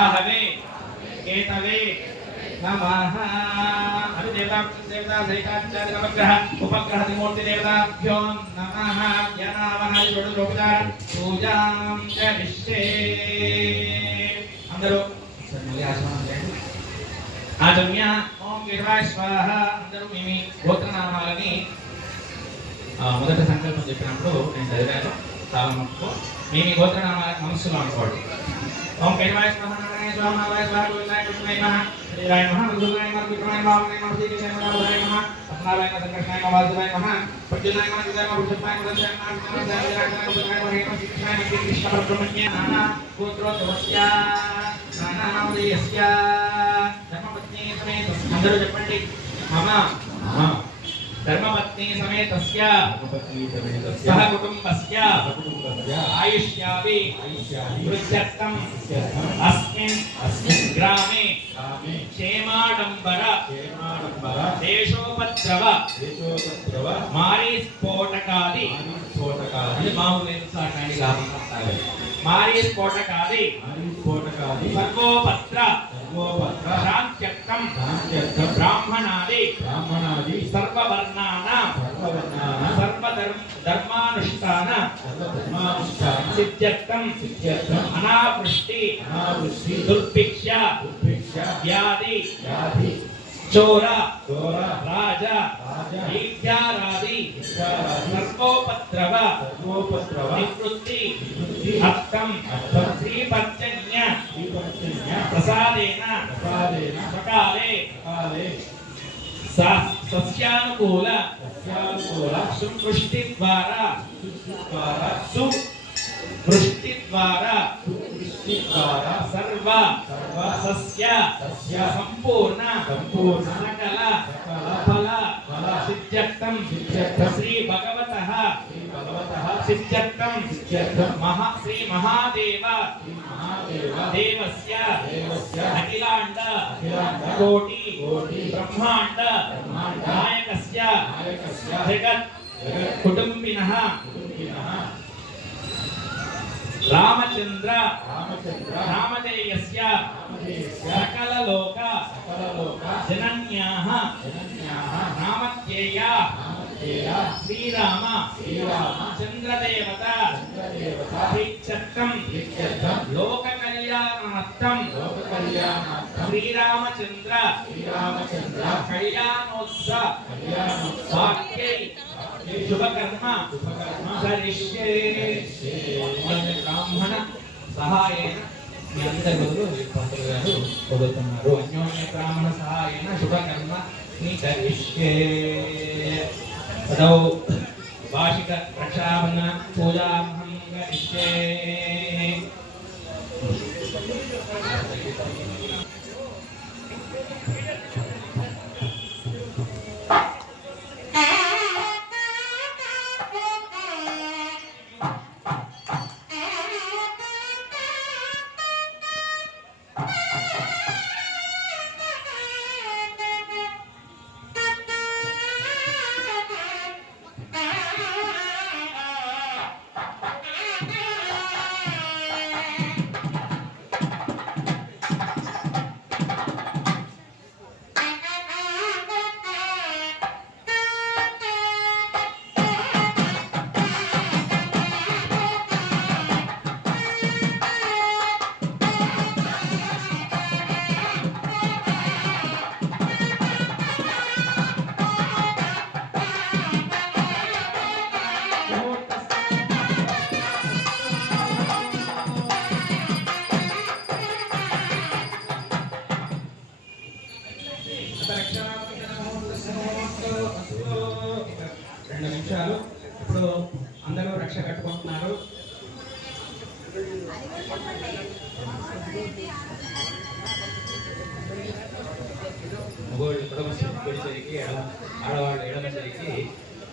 आहवे केतवे नमः अभिदेवता देवता सहिताचार्य नवग्रह उपग्रह त्रिमूर्ति देवताभ्यो नमः ज्ञानावनादि षोडशोपचार पूजां करिष्ये अंदरो मళ్ళీ ఆచమనం చేయండి ఆచమ్య ఓం కేశవాయ స్వాహ అందరూ మీ గోత్రనామాలని మొదటి సంకల్పం చెప్పినప్పుడు నేను చదివాను చాలా మటుకు మీ గోత్రనామాల మనస్సులో అనుకోండి ఓం కేశవాయ స్వాహ నారాయణ స్వాహ నారాయణ స్వాహ గోవిందాయ కృష్ణాయ నమః శ్రీరాయ నమః మధురాయ నమః విక్రమాయ భావనాయ నమః శ్రీకృష్ణాయ నమః రాయ నమః అప్నారాయ నమః సంకర్షణాయ నమః వాసుదేవాయ నమః పద్యునాయ నమః విజయాయ నమః పురుషోత్తమాయ నమః శ్రీరాయ నమః శ్రీరాయ నమః పురుషోత్తమాయ నమః శ్రీకృష్ణాయ నమః శ్రీకృష్ణ పరబ్రహ్మణ్య నానా గోత్రోద్భవస్య నానామదేయస్య ధర్మపత్ని సమేత అందరూ చెప్పండి మమ ధర్మపత్ని సమేతస్య సహ కుటుంబస్య ఆయుష్యాభి వృద్ధ్యర్థం అస్మిన్ గ్రామే క్షేమాడంబర దేశోపద్రవ మారీ స్ఫోటకాది ఇది మామూలు సాటాన్ని లాభం మారీ స్ఫోటకాది సర్వోపత్ర శాంత్యర్థం బ్రాహ్మణాది సర్వవర్ణాన సర్వధర్మానుష్ఠాన సిద్ధ్యర్థం అనావృష్టి దుర్భిక్ష వ్యాధి చోర రాజ ఈత్యారాది సర్వోపద్రవ నివృత్తి అర్థం శ్రీపర్జన్య ప్రసాదేన సకాలే సస్యానుకూల సువృష్టి ద్వారా వృష్టి ద్వారా సర్వ సస్య సంపూర్ణ సకల ఫల సిద్ధ్యర్థం శ్రీ భగవతః సిద్ధ్యర్థం శ్రీ మహాదేవ దేవస్య అఖిలాండ కోటి బ్రహ్మాండ నాయకస్య జగత్ కుటుంబినః రామచంద్ర నామధేయస్య సకల లోక జనన్యాః నామధ్యేయ శ్రీరామ చంద్రదేవత ప్రీత్యర్థం లోక కళ్యాణార్థం శ్రీరామచంద్ర కళ్యాణోత్సవ వాక్యై శుభకర్మ కరిష్యే బ్రాహ్మణ సహాయేన మీ అందరూ పంతులు గారు వదులుతున్నారు అన్యోన్య బ్రాహ్మణ సహాయేన శుభకర్మ కరిష్యే తదౌ వార్షిక రక్షాబంధన పూజామహం కరిష్యే ఇప్పుడు అందరూ రక్ష కట్టుకుంటున్నారు. మగవాళ్ళు కుడిచేరికి ఆడవాళ్ళు ఎడమచేరికి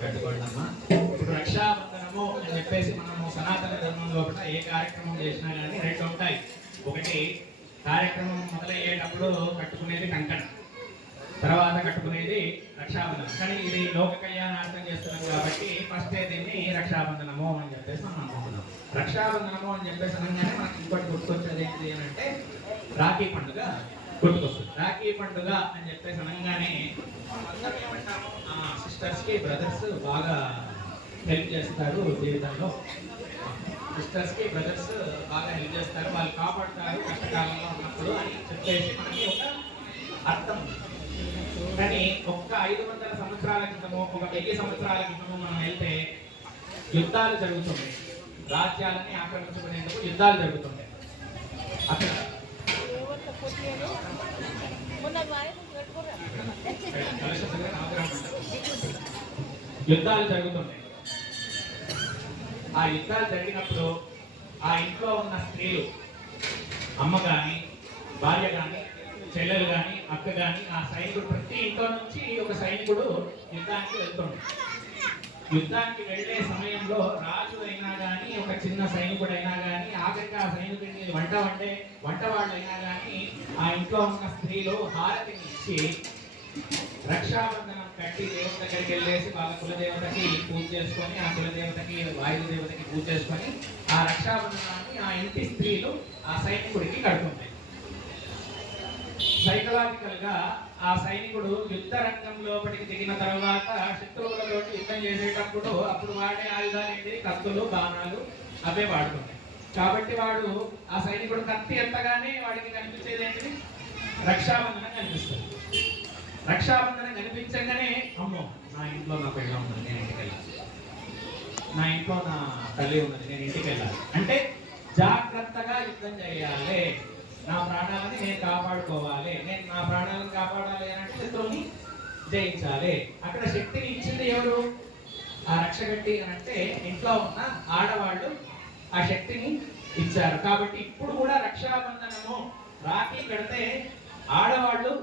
కట్టుకోండి అమ్మా. ఇప్పుడు రక్షాబంధనము అని చెప్పేసి మనము సనాతన ధర్మం లోపల ఏ కార్యక్రమం చేసినా కానీ రెండు ఉంటాయి. ఒకటి కార్యక్రమం మొదలయ్యేటప్పుడు కట్టుకునేది కంకణ, తర్వాత కట్టుకునేది రక్షాబంధనం. కానీ ఇది లోక కళ్యాణార్థం చేస్తున్నాం కాబట్టి ఫస్ట్ దీన్ని రక్షాబంధనము అని చెప్పేసి మనం అనుకుంటున్నాం. రక్షాబంధనము అని చెప్పేసి అనగానే మనకి ఇంకోటి గుర్తొచ్చేది ఏంటి అంటే రాఖీ పండుగ గుర్తుకొస్తుంది. రాఖీ పండుగ అని చెప్పేసి అనగానే అందరం ఏమంటాము, సిస్టర్స్ కి బ్రదర్స్ బాగా హెల్ప్ చేస్తారు జీవితంలో, సిస్టర్స్ కి బ్రదర్స్ బాగా హెల్ప్ చేస్తారు, వాళ్ళు కాపాడుతారు కష్టకాలంలో ఉన్నప్పుడు అని చెప్పేసి మనకి ఒక అర్థం. కానీ ఒక్క 500 సంవత్సరాల క్రితము, ఒక 1000 సంవత్సరాల క్రితము మనం వెళ్తే యుద్ధాలు జరుగుతుంటాయి, రాజ్యాలని ఆక్రమించుకునేందుకు యుద్ధాలు జరుగుతుంటాయి. అక్కడ యుద్ధాలు జరుగుతుంటాయి. ఆ యుద్ధాలు జరిగినప్పుడు ఆ ఇంట్లో ఉన్న స్త్రీలు, అమ్మ కానీ, భార్య కానీ, చెల్లెలు కానీ, అక్క కానీ, ఆ సైనికుడు, ప్రతి ఇంట్లో నుంచి ఒక సైనికుడు యుద్ధానికి వెళ్తుండే. యుద్ధానికి వెళ్ళే సమయంలో రాజు అయినా కానీ, ఒక చిన్న సైనికుడు అయినా కానీ, ఆఖరికి ఆ సైనికుడిని వంట వాళ్ళైనా కానీ ఆ ఇంట్లో ఉన్న స్త్రీలు హారతిని ఇచ్చి రక్షాబంధనం కట్టి దేవుని దగ్గరికి వెళ్ళేసి వాళ్ళ కులదేవతకి పూజ చేసుకొని, ఆ కులదేవతకి వాయుదేవతకి పూజ చేసుకొని ఆ రక్షాబంధనాన్ని ఆ ఇంటి స్త్రీలు ఆ సైనికుడికి కడుతుంటాయి. సైకలాజికల్ గా ఆ సైనికుడు యుద్ధ రంగం లోపలికి దిగిన తర్వాత శత్రువులతో యుద్ధం చేసేటప్పుడు అప్పుడు వాడే ఆయుధాలు ఏంటి, కత్తులు, బాణాలు అవే వాడుతుంటాయి. కాబట్టి వాడు ఆ సైనికుడు కత్తి ఎత్తగానే వాడికి కనిపించేది ఏంటిది, రక్షాబంధనం కనిపిస్తుంది. రక్షాబంధనం కనిపించగానే అమ్మో నా ఇంట్లో నా పిల్ల ఉన్నది, నేను ఇంటికి వెళ్ళాలి, నా ఇంట్లో నా తల్లి ఉన్నది, నేను ఇంటికి వెళ్ళాలి అంటే జాగ్రత్తగా యుద్ధం చేయాలి, నా ప్రాణాలని నేను కాపాడుకోవాలి, నేను నా ప్రాణాలను కాపాడాలి అంటే శత్రువుని జయించాలి. అక్కడ శక్తిని ఇచ్చింది ఎవరు, ఆ రక్షగట్టి అని అంటే ఇంట్లో ఉన్న ఆడవాళ్ళు ఆ శక్తిని ఇచ్చారు. కాబట్టి ఇప్పుడు కూడా రక్షాబంధనము రాఖీ కడితే ఆడవాళ్ళు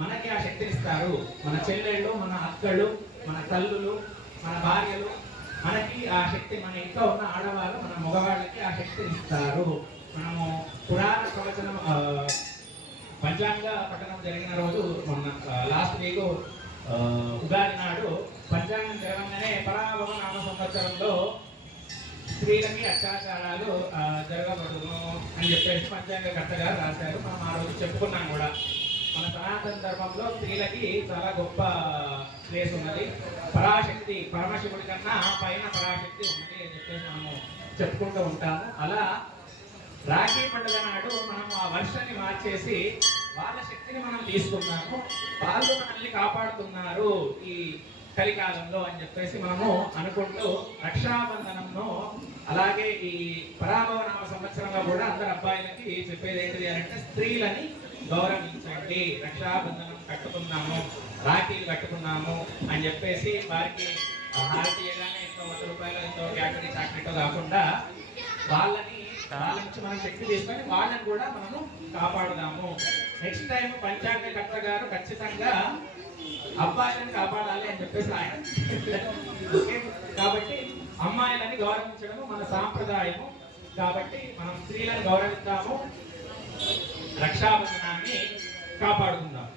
మనకి ఆ శక్తిని ఇస్తారు. మన చెల్లెళ్ళు, మన అక్కలు, మన తల్లులు, మన భార్యలు మనకి ఆ శక్తి, మన ఇంట్లో ఉన్న ఆడవాళ్ళు మన మగవాళ్ళకి ఆ శక్తిని ఇస్తారు. మనము పురాణ ప్రవచనం పంచాంగ పఠనం జరిగిన రోజు మొన్న లాస్ట్ వీక్ ఉగాది నాడు పంచాంగం జరగగానే పరాభవ నామ సంవత్సరంలో స్త్రీలకి అత్యాచారాలు జరగబడును అని చెప్పేసి పంచాంగ కర్తగా రాశారు. మనం ఆ రోజు చెప్పుకున్నాం కూడా. మన సనాతన ధర్మంలో స్త్రీలకి చాలా గొప్ప ప్లేస్ ఉన్నది. పరాశక్తి, పరమశివుడి కన్నా పైన పరాశక్తి ఉన్నది అని చెప్పేసి మనము చెప్పుకుంటూ ఉంటాము. అలా రాఖీ పండుగ నాడు మనం ఆ వర్షాన్ని మార్చేసి వాళ్ళ శక్తిని మనం తీసుకున్నాము, వాళ్ళు మనల్ని కాపాడుతున్నారు ఈ కలికాలంలో అని చెప్పేసి మనము అనుకుంటూ రక్షాబంధనంను, అలాగే ఈ పరాభవ నామ సంవత్సరంలో కూడా అందరు అబ్బాయిలకి చెప్పేది ఏంటిది అంటే స్త్రీలని గౌరవించండి, రక్షాబంధనం కట్టుకున్నాము, రాఖీలు కట్టుకున్నాము అని చెప్పేసి వారికి హారతి ఇవ్వగానే ఎంతో 100 రూపాయలు, ఎంతో క్యాటరీ చాక్లెట్ కాకుండా వాళ్ళ నుంచి మనం శక్తి తీసుకొని వాళ్ళని కూడా మనము కాపాడుదాము. నెక్స్ట్ టైం పంచాంగ కర్త గారు ఖచ్చితంగా అబ్బాయిలని కాపాడాలి అని చెప్పేసి ఆయన. కాబట్టి అమ్మాయిలని గౌరవించడము మన సాంప్రదాయము. కాబట్టి మనం స్త్రీలను గౌరవిద్దాము, రక్షాబంధనాన్ని కాపాడుకుందాం.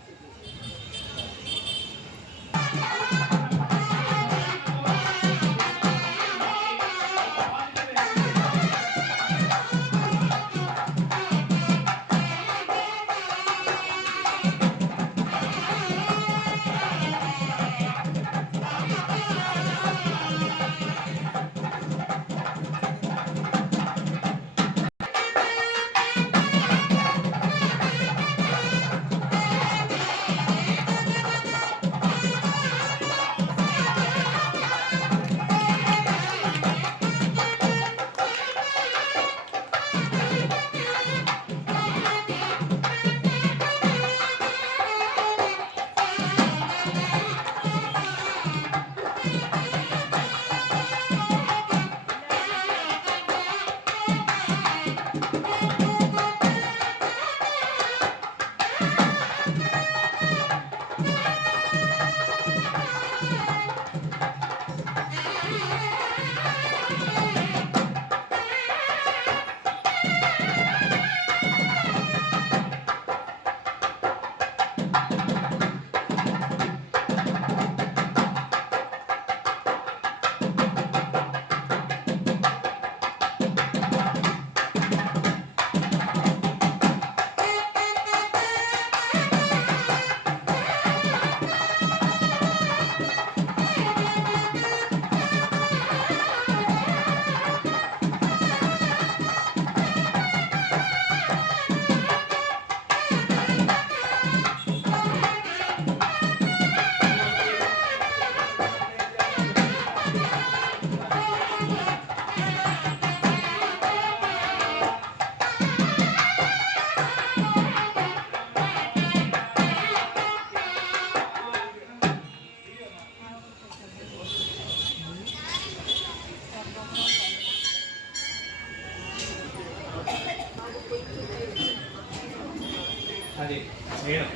అది వేయడం.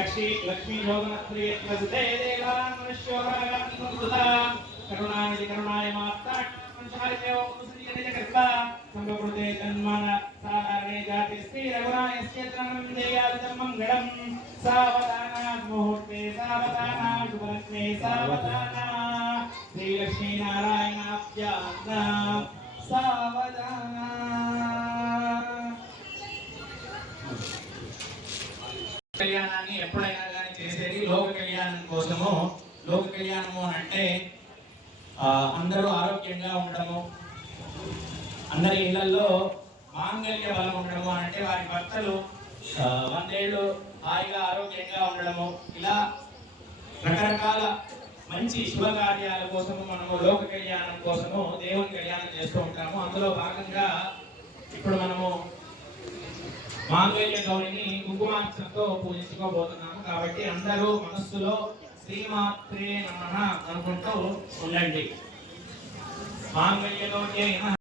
లక్ష్మీ యోగనస్త్రీయత్వసుతే దేవాన్ మనుష్యోహరగాన్ సంస్కృతా కరుణానిధి కరుణాయ మాత్రాక్షారిదేవ ముసలియనిజ కృపా సంభవృతే తన్మన సాధారణే జాతి శ్రీ రఘునాయస్య త్రణం దేయాదితం మంగళం సావధానా ముహూర్తే సావధానా శుభలక్ష్మే సావధానా శ్రీ లక్ష్మీ నారాయణాభ్యాం సావధానా. కళ్యాణాన్ని ఎప్పుడైనా కానీ చేసేది లోక కళ్యాణం కోసము. లోక కళ్యాణము అంటే అందరూ ఆరోగ్యంగా ఉండడము, అందరి ఇళ్లలో మాంగళ్య బలం ఉండడము, అంటే వారి భర్తలు 100 ఏళ్ళు హాయిగా ఆరోగ్యంగా ఉండడము, ఇలా రకరకాల మంచి శుభకార్యాల కోసము మనము లోక కళ్యాణం కోసము దేవుని కళ్యాణం చేస్తూ ఉంటాము. అందులో భాగంగా ఇప్పుడు మనము మాంగళ్య గౌరిని కుంకుమార్చనతో పూజించుకోబోతున్నాము. కాబట్టి అందరూ మనస్సులో శ్రీమాత్రే నమః అనుకుంటూ ఉండండి. మాంగళ్య గౌరి